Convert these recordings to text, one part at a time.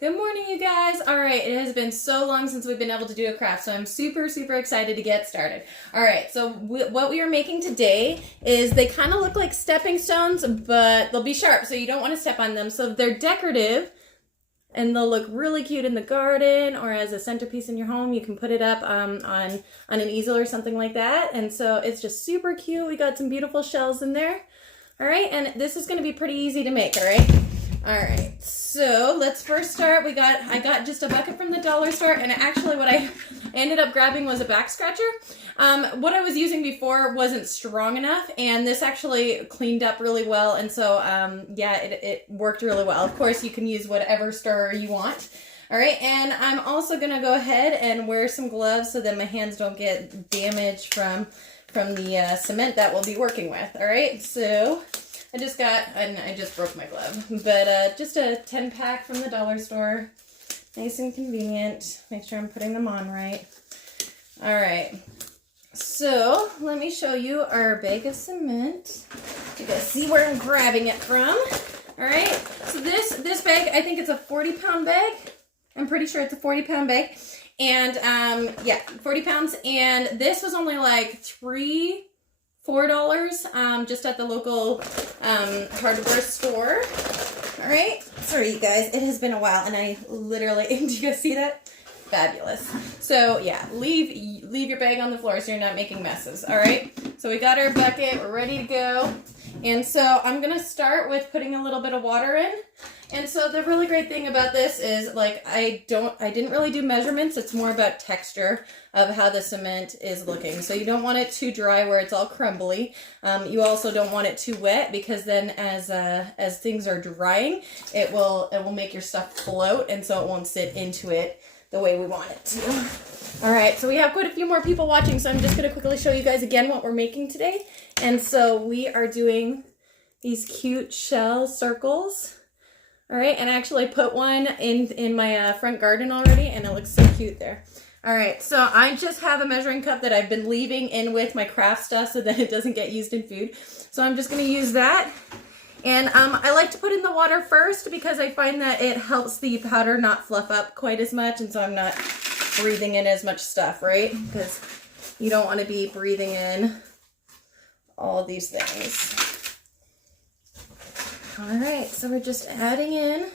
Good morning, you guys. All right, it has been so long since we've been able to do a craft, so I'm super excited to get started. All right, so what we are making today is they kind of look like stepping stones, but they'll be sharp, so you don't want to step on them. So they're decorative, and they'll look really cute in the garden or as a centerpiece in your home. You can put it up on an easel or something like that, and so it's just super cute. We got some beautiful shells in there. All right, and this is going to be pretty easy to make, all right? All right, so let's first start. I got just a bucket from the dollar store, and actually what I ended up grabbing was a back scratcher. What I was using before wasn't strong enough, and this actually cleaned up really well, and so yeah, it worked really well. Of course, you can use whatever stirrer you want. All right, and I'm also gonna go ahead and wear some gloves so that my hands don't get damaged from the cement that we'll be working with. All right, so I just broke my glove, but just a 10-pack from the dollar store. Nice and convenient. Make sure I'm putting them on right. All right, so let me show you our bag of cement. You guys see where I'm grabbing it from. All right, so this bag, I think it's a 40-pound bag. I'm pretty sure it's a 40-pound bag. And yeah, 40 pounds. And this was only like $4 just at the local hardware store. All right, sorry you guys, it has been a while, and I literally, do you guys see that? Fabulous. So yeah, leave your bag on the floor so you're not making messes. All right, so we got our bucket, we're ready to go. And so I'm gonna start with putting a little bit of water in. And so the really great thing about this is, like, I didn't really do measurements. It's more about texture of how the cement is looking. So you don't want it too dry where it's all crumbly. You also don't want it too wet, because then as things are drying, it will make your stuff float, and so it won't sit into it the way we want it to. All right, so we have quite a few more people watching, so I'm just going to quickly show you guys again what we're making today. And so we are doing these cute shell circles. All right, and I actually put one in my front garden already, and it looks so cute there. All right, so I just have a measuring cup that I've been leaving in with my craft stuff so that it doesn't get used in food. So I'm just going to use that. And I like to put in the water first because I find that it helps the powder not fluff up quite as much, and so I'm not breathing in as much stuff, right? Because you don't want to be breathing in all these things. All right, so we're just adding in.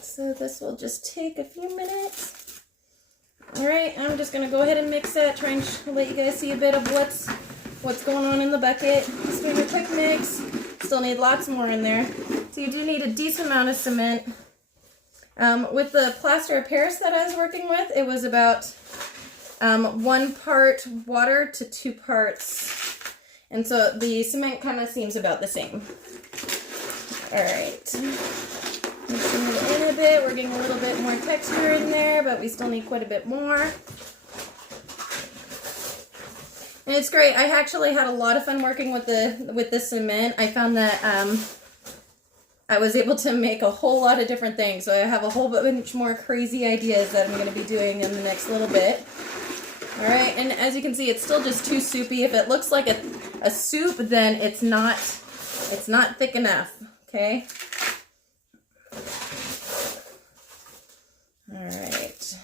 So this will just take a few minutes. All right, I'm just gonna go ahead and mix that, try and let you guys see a bit of what's going on in the bucket. Just doing a quick mix. Still need lots more in there. So you do need a decent amount of cement. With the plaster of Paris that I was working with, it was about 1 part water to 2 parts. And so the cement kind of seems about the same. All right. Mixing it in a bit. We're getting a little bit more texture in there, but we still need quite a bit more. And it's great. I actually had a lot of fun working with the cement. I found that I was able to make a whole lot of different things. So I have a whole bunch more crazy ideas that I'm going to be doing in the next little bit. All right, and as you can see, it's still just too soupy. If it looks like a soup, then it's not thick enough, okay? All right.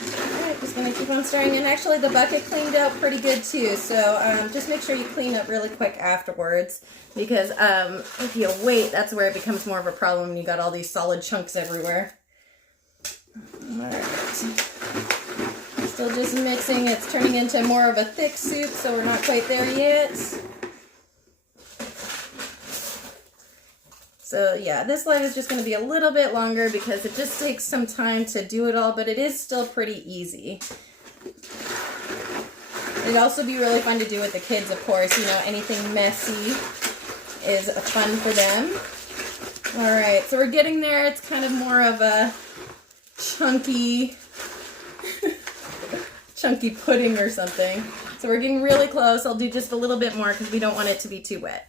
All right, just gonna keep on stirring. And actually the bucket cleaned out pretty good too, so just make sure you clean up really quick afterwards, because if you wait, that's where it becomes more of a problem when you got all these solid chunks everywhere. All right. Still just mixing. It's turning into more of a thick soup, so we're not quite there yet. So yeah, this live is just going to be a little bit longer because it just takes some time to do it all, but it is still pretty easy. It'd also be really fun to do with the kids, of course. You know, anything messy is fun for them. All right, so we're getting there. It's kind of more of a chunky pudding or something. So we're getting really close. I'll do just a little bit more because we don't want it to be too wet.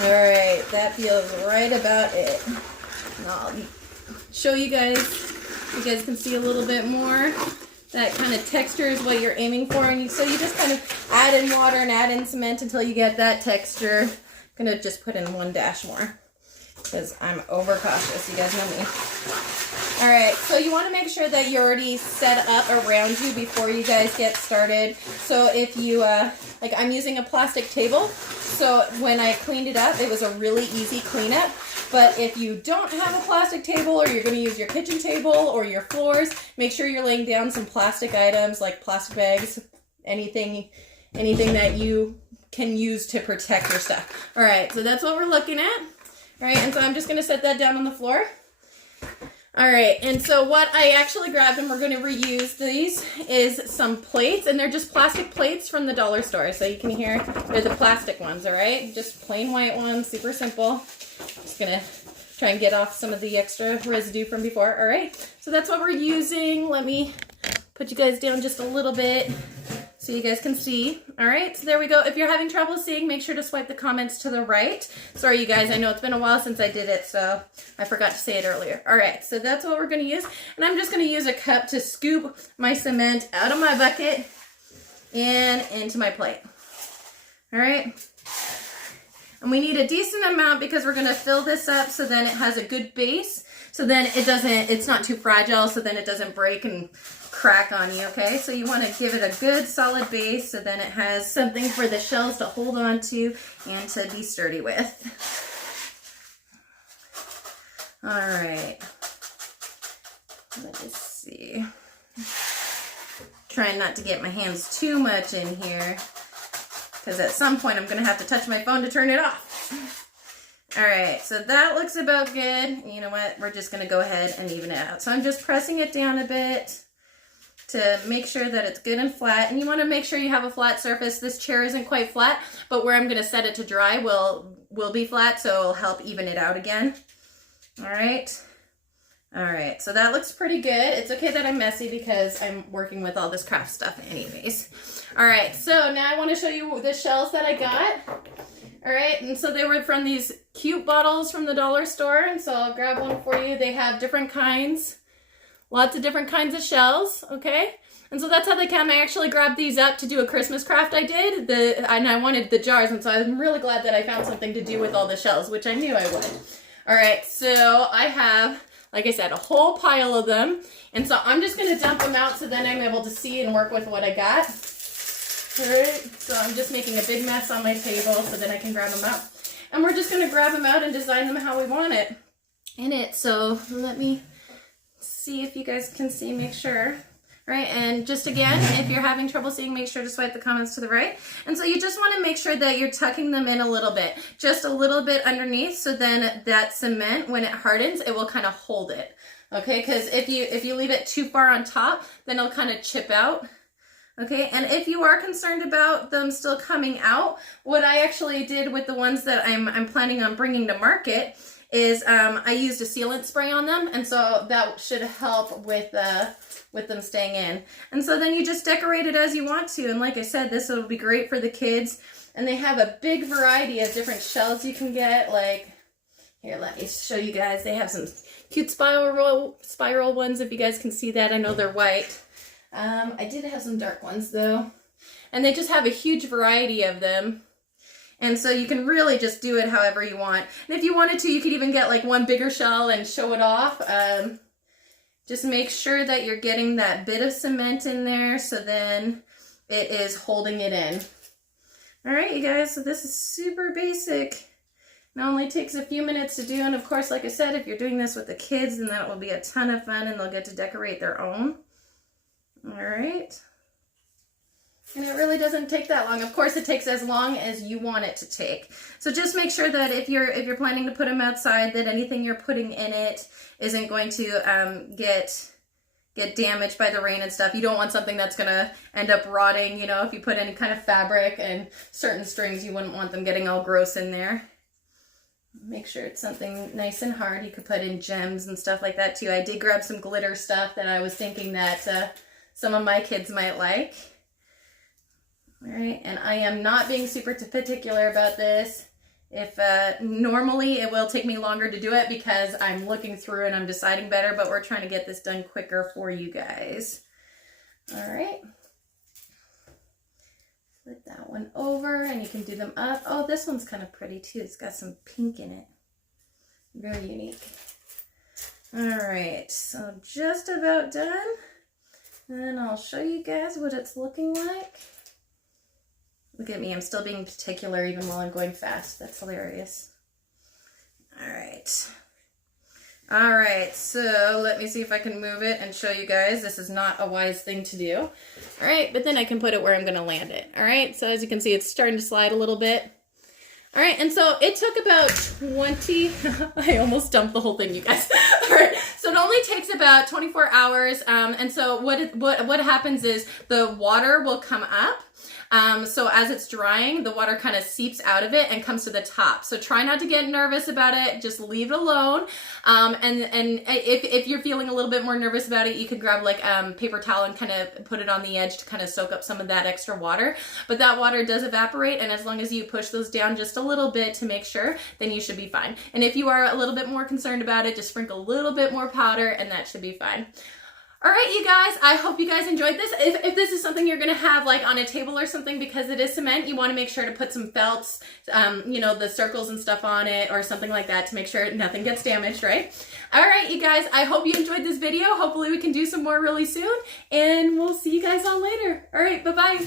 All right, that feels right about it. And I'll show you guys, so you guys can see a little bit more. that kind of texture is what you're aiming for. And so you just kind of add in water and add in cement until you get that texture. I'm gonna just put in 1 dash more because I'm overcautious, you guys know me. All right, so you want to make sure that you're already set up around you before you guys get started. So if you, like I'm using a plastic table, so when I cleaned it up, it was a really easy cleanup. But if you don't have a plastic table, or you're going to use your kitchen table or your floors, make sure you're laying down some plastic items like plastic bags, anything that you can use to protect your stuff. All right, so that's what we're looking at. All right, and so I'm just going to set that down on the floor. All right, and so what I actually grabbed, and we're going to reuse these, is some plates, and they're just plastic plates from the dollar store. So you can hear they're the plastic ones, all right? Just plain white ones, super simple. Just going to try and get off some of the extra residue from before, all right? So that's what we're using. Let me put you guys down just a little bit so you guys can see. All right, so there we go. If you're having trouble seeing, make sure to swipe the comments to the right. Sorry, you guys, I know it's been a while since I did it, so I forgot to say it earlier. All right, so that's what we're gonna use. And I'm just gonna use a cup to scoop my cement out of my bucket and into my plate. All right. And we need a decent amount because we're gonna fill this up so then it has a good base. So then it's not too fragile, so then it doesn't break and crack on you, okay? So you want to give it a good solid base so then it has something for the shells to hold on to and to be sturdy with. All right. Let's see. Trying not to get my hands too much in here because at some point I'm going to have to touch my phone to turn it off. All right, so that looks about good. You know what? We're just going to go ahead and even it out. So I'm just pressing it down a bit to make sure that it's good and flat. And you want to make sure you have a flat surface. This chair isn't quite flat, but where I'm going to set it to dry will be flat, so it'll help even it out again. All right. All right, so that looks pretty good. It's okay that I'm messy because I'm working with all this craft stuff anyways. All right, so now I want to show you the shells that I got. All right, and so they were from these cute bottles from the dollar store, and so I'll grab one for you. They have different kinds. Lots of different kinds of shells, okay? And so that's how they come. I actually grabbed these up to do a Christmas craft I did, and I wanted the jars, and so I'm really glad that I found something to do with all the shells, which I knew I would. All right, so I have, like I said, a whole pile of them, and so I'm just gonna dump them out so then I'm able to see and work with what I got. All right, so I'm just making a big mess on my table so then I can grab them out. And we're just gonna grab them out and design them how we want it in it. So let me see if you guys can see, make sure. All right, and just again, if you're having trouble seeing, make sure to swipe the comments to the right. And so you just want to make sure that you're tucking them in a little bit, just a little bit underneath, so then that cement, when it hardens, it will kind of hold it. Okay, because if you leave it too far on top, then it'll kind of chip out. Okay, and if you are concerned about them still coming out, what I actually did with the ones that I'm planning on bringing to market is I used a sealant spray on them, and so that should help with them staying in. And so then you just decorate it as you want to, and like I said, this will be great for the kids. And they have a big variety of different shells you can get. Like, here, let me show you guys. They have some cute spiral ones, if you guys can see that. I know they're white. I did have some dark ones though, and they just have a huge variety of them. And so you can really just do it however you want. And if you wanted to, you could even get like one bigger shell and show it off. Just make sure that you're getting that bit of cement in there so then it is holding it in. All right, you guys, so this is super basic. It only takes a few minutes to do. And of course, like I said, if you're doing this with the kids, then that will be a ton of fun and they'll get to decorate their own. All right. And it really doesn't take that long. Of course, it takes as long as you want it to take. So just make sure that if you're planning to put them outside, that anything you're putting in it isn't going to get damaged by the rain and stuff. You don't want something that's going to end up rotting. You know, if you put any kind of fabric and certain strings, you wouldn't want them getting all gross in there. Make sure it's something nice and hard. You could put in gems and stuff like that too. I did grab some glitter stuff that I was thinking that some of my kids might like. All right, and I am not being super particular about this. If normally it will take me longer to do it because I'm looking through and I'm deciding better, but we're trying to get this done quicker for you guys. All right. Flip that one over and you can do them up. Oh, this one's kind of pretty too. It's got some pink in it. Very unique. All right, so just about done. And I'll show you guys what it's looking like. Look at me, I'm still being particular even while I'm going fast. That's hilarious. All right. All right, so let me see if I can move it and show you guys. This is not a wise thing to do. All right, but then I can put it where I'm gonna land it. All right, so as you can see, it's starting to slide a little bit. All right, and so it took about 20, I almost dumped the whole thing, you guys. All right, so it only takes about 24 hours. And so what happens is the water will come up. So as it's drying, the water kind of seeps out of it and comes to the top. So try not to get nervous about it. Just leave it alone. And if you're feeling a little bit more nervous about it, you could grab like paper towel and kind of put it on the edge to kind of soak up some of that extra water. But that water does evaporate, and as long as you push those down just a little bit to make sure, then you should be fine. And if you are a little bit more concerned about it, just sprinkle a little bit more powder and that should be fine. All right, you guys, I hope you guys enjoyed this. If this is something you're gonna have like on a table or something, because it is cement, you wanna make sure to put some felts, you know, the circles and stuff on it or something like that to make sure nothing gets damaged, right? All right, you guys, I hope you enjoyed this video. Hopefully we can do some more really soon, and we'll see you guys all later. All right, bye-bye.